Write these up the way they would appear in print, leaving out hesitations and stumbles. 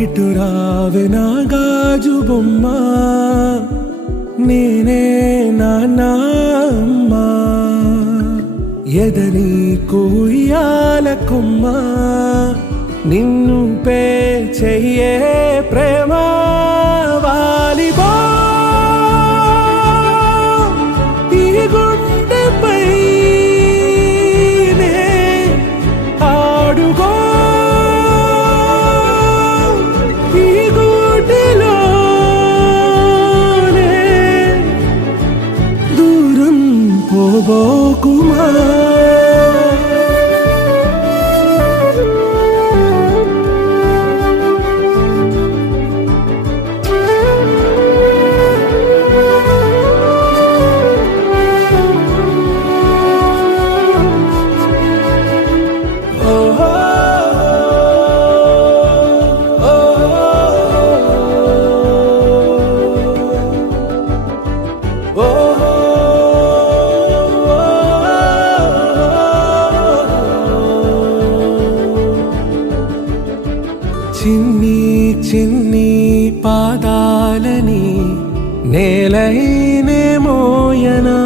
ఇటు రావే నా గాజు బొమ్మ, నేనే నాన్న అమ్మ. ఎదని కూయాల కొమ్మ, నిన్ను పే చెయ్యే ప్రేమ. వాలిబా ఈ గుండెపై నే ఆడుగో, ఈ గూటిలోనే దూరం పోబోకుమా. చిన్ని చిన్ని పాదాలని నేలైనే మోయనా,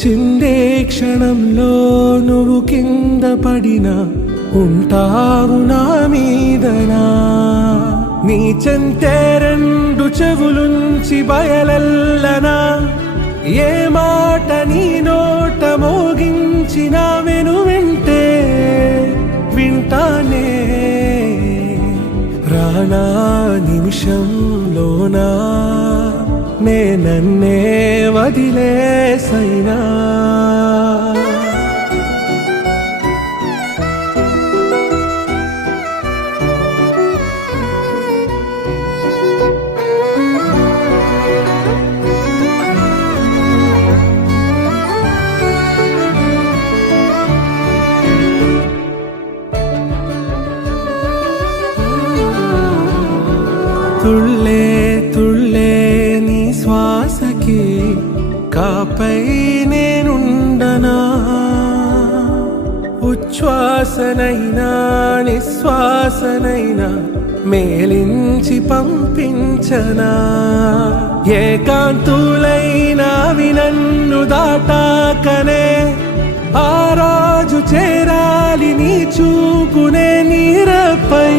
చిందే క్షణంలో నువ్వు కింద పడినా ఉంటావు నా మీదనా. నీ చెంతే రెండు చెవులుంచి బయలెల్లనా, ఏ మాట నీ నోట మోగించిన వెను వింటే వింటానే. రానా నిమిషంలోనా నే నన్నే వదిలేసైనా. తుళ్ళే తుళ్ళే నీ శ్వాసకి కాపై నేనుండనా, ఉచ్ఛ్వాసనైనా నిశ్వాసనైనా మేలించి పంపించనా. ఏకాంతులైనవి నన్ను దాటాకనే ఆ రాజు చేరాలి నీ చూపునే నీరపై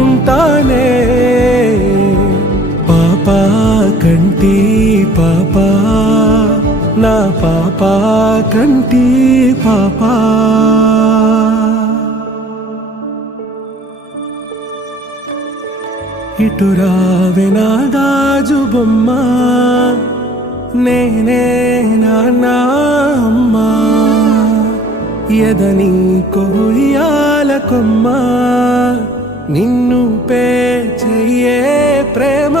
ఉంటానే. పాపా కంటి పాపా, నా పాపా కంటి పాపా. ఇటు రావే నా గాజు బొమ్మ, నేనే నాన్న అమ్మ. ఎదని కొయ్యాల కొమ్మ, నిన్ను పే చెయ్యే ప్రేమ.